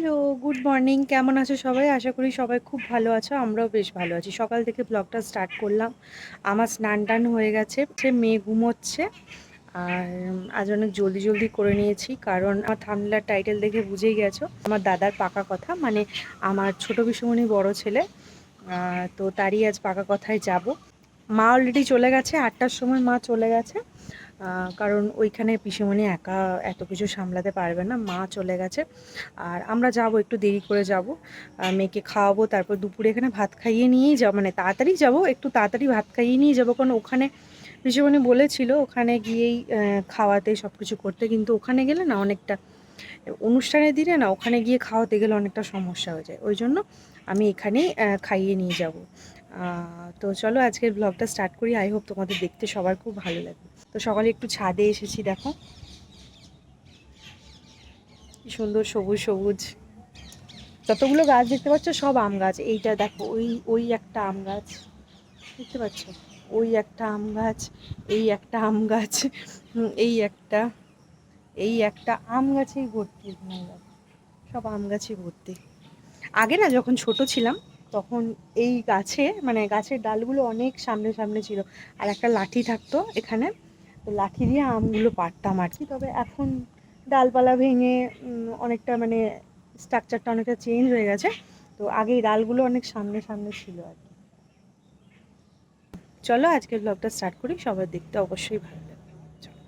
Hello, good morning. কেমন আছো সবাই? আশা করি সবাই খুব ভালো আছো। আমরাও বেশ ভালো আছি। সকাল থেকে ব্লগটা স্টার্ট করলাম। আমার স্নান-টান হয়ে গেছে। মেয়ে ঘুমোচ্ছে। আর আজ অনেক জলদি জলদি করে নিয়েছি, কারণ আমার থাম্বনেলের টাইটেল দেখে বুঝেই গেছো আমার দাদার পাকা কথা, মানে আমার ছোট পিসুমণি বড় ছেলে। তো তারই আজ পাকা কথায় যাব। মা অলরেডি চলে গেছে, 8টার সময় মা চলে গেছে। কারণ ওইখানে পিসিমণি একা এত কিছু সামলাতে পারবে না, মা চলে গেছে। আর আমরা যাব, একটু দেরি করে যাব, মেয়েকে খাওয়াবো, তারপর দুপুরে এখানে ভাত খাইয়ে নিয়েই যাবো, মানে তাড়াতাড়ি যাব, একটু তাড়াতাড়ি ভাত খাইয়ে নিয়ে যাবো, কারণ ওখানে পিসিমণি বলেছিল ওখানে গিয়েই খাওয়াতে সব কিছু করতে, কিন্তু ওখানে গেলে না অনেকটা অনুষ্ঠানের দিনে না ওখানে গিয়ে খাওয়াতে গেলে অনেকটা সমস্যা হয়ে যায়, ওই জন্য আমি এখানেই খাইয়ে নিয়ে যাব। তো চলো আজকের ব্লগটা স্টার্ট করি। আই হোপ তোমাদের দেখতে সবার খুব ভালো লাগবে। তো সকালে একটু ছাদে এসেছি, দেখো কি সুন্দর সবুজ সবুজ যতগুলো গাছ দেখতে পাচ্ছ সব আম গাছ। এইটা দেখো, ওই ওই একটা আম গাছ দেখতে পাচ্ছ, ওই একটা আম গাছ, এই একটা আম গাছ, এই একটা আম গাছেই ভর্তি, এখানে দেখো সব আম গাছই ভর্তি। আগে না যখন ছোট ছিলাম তখন এই গাছে, মানে গাছের ডালগুলো অনেক সামনে সামনে ছিল, আর একটা লাঠি থাকতো এখানে, তো লাঠি দিয়ে আমগুলো পাড়তাম আর কি। তবে এখন ডালপালা ভেঙে অনেকটা মানে স্ট্রাকচারটা অনেকটা চেঞ্জ হয়ে গেছে, তো আগে এই ডালগুলো অনেক সামনে সামনে ছিল আর কি। চলো আজকের ব্লগটা স্টার্ট করি, সবার দেখতে অবশ্যই ভালো লাগবে। চলো।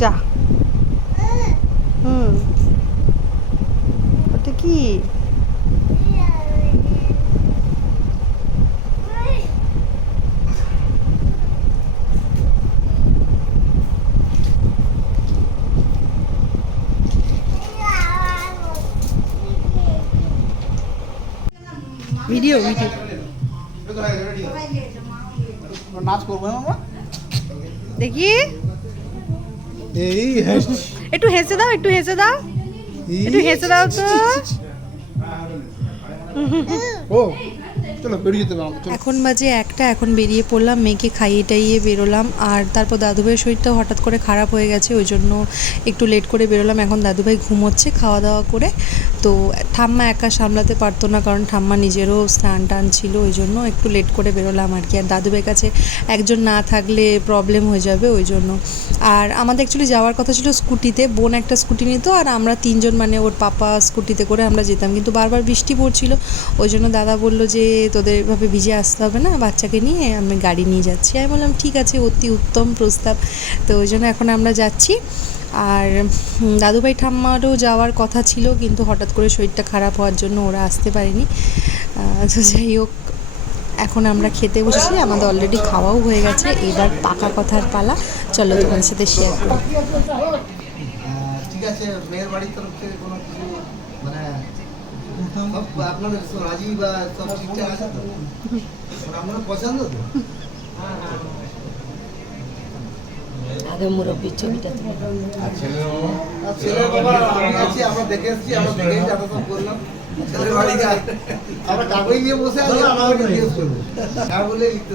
যা। হুম, ওটা কি? ভিডিও ভিডিও নাচ করবো মামা, দেখি, এই একটু হেসে দাও, একটু হেসে দাও, একটু হেসে দাও তো। ও চলো বেরিয়ে যেতে পারবো। এখন বাজে 1টা, এখন বেরিয়ে পড়লাম, মেয়েকে খাইয়ে টাইয়ে বেরোলাম। আর তারপর দাদুভাইয়ের শরীরটা হঠাৎ করে খারাপ হয়ে গেছে, ওই জন্য একটু লেট করে বেরোলাম। এখন দাদুভাই ঘুমোচ্ছে খাওয়া দাওয়া করে। তো ঠাম্মা একা সামলাতে পারতো না, কারণ ঠাম্মা নিজেরও স্নান টান ছিল, ওই জন্য একটু লেট করে বেরোলাম আর কি। আর দাদুভাইয়ের কাছে একজন না থাকলে প্রবলেম হয়ে যাবে, ওই জন্য। আর আমাদের অ্যাকচুয়ালি যাওয়ার কথা ছিল স্কুটিতে, বোন একটা স্কুটি নিত আর আমরা 3জন, মানে ওর পাপা স্কুটিতে করে আমরা যেতাম, কিন্তু বারবার বৃষ্টি পড়ছিল, ওই জন্য দাদা বললো যে তোদের এভাবে ভিজে আসতে হবে না, বাচ্চাকে নিয়ে আমি গাড়ি নিয়ে যাচ্ছি। আমি বললাম ঠিক আছে, অতি উত্তম প্রস্তাব। তো ওই জন্য এখন আমরা যাচ্ছি। আর দাদুভাই ঠাম্মারও যাওয়ার কথা ছিল, কিন্তু হঠাৎ করে শরীরটা খারাপ হওয়ার জন্য ওরা আসতে পারেনি। তো যাই হোক, এখন আমরা খেতে বসেছি, আমাদের অলরেডি খাওয়াও হয়ে গেছে, এবার পাকা কথার পালা। চলো তোমাদের সাথে শেয়ার করি। ঠিক আছে, মেয়ের বাড়ির তরফ থেকে কোনো কিছু মানে সব আপনাদের রাজি বা সব ঠিকঠাক আছে তো? আপনার পছন্দ তো? আগে মুরব্বীর ছবিটা ছেলের বাবা আমি আছি, আমরা দেখে এসেছি, আমরা দেখে যাতা সব করলাম। ছেলের বাড়ি যায়, আমরা কাগজ নিয়ে বসে আছি, আমাকে জিজ্ঞেস করবো যা বলে লিখতে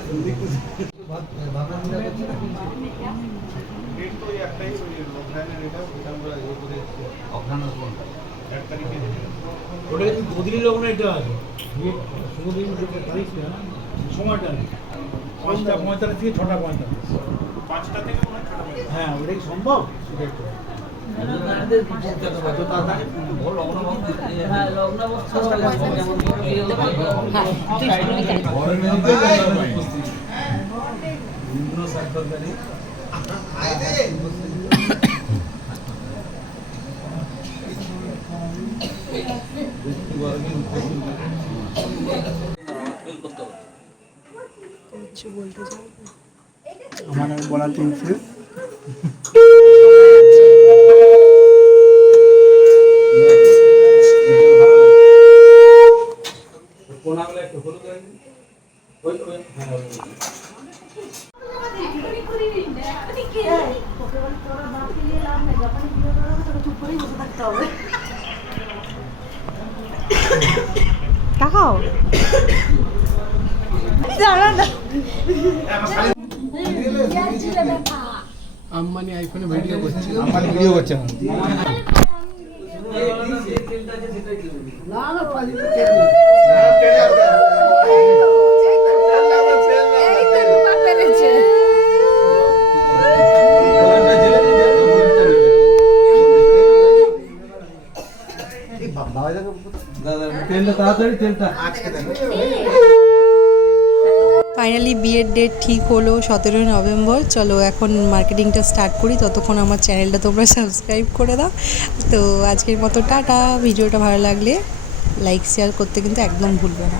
ভাবনা চিন্তা করছি না। ওটা কিন্তু বদলি লগ্ন এটা আছে, শুভদিন তারিখ সময়টা 5টা 45 থেকে 6টা 45, 5টা থেকে 6টা, হ্যাঁ ওটা কি সম্ভব? আমার বলার তিনশে কোনাগুলো একটু হলুদ তাকাও আম্বানি আইফোনে ভিডিও করছে, আম্বানি ভিডিও করছে এখন। না না পালি ফাইনালি বিয়ের ডেট ঠিক হলো 17 নভেম্বর। চলো এখন মার্কেটিংটা স্টার্ট করি, ততক্ষণ আমার চ্যানেলটা তোমরা সাবস্ক্রাইব করে দাও। তো আজকের মতো টাটা। ভিডিওটা ভালো লাগলে লাইক শেয়ার করতে কিন্তু একদম ভুলবে না।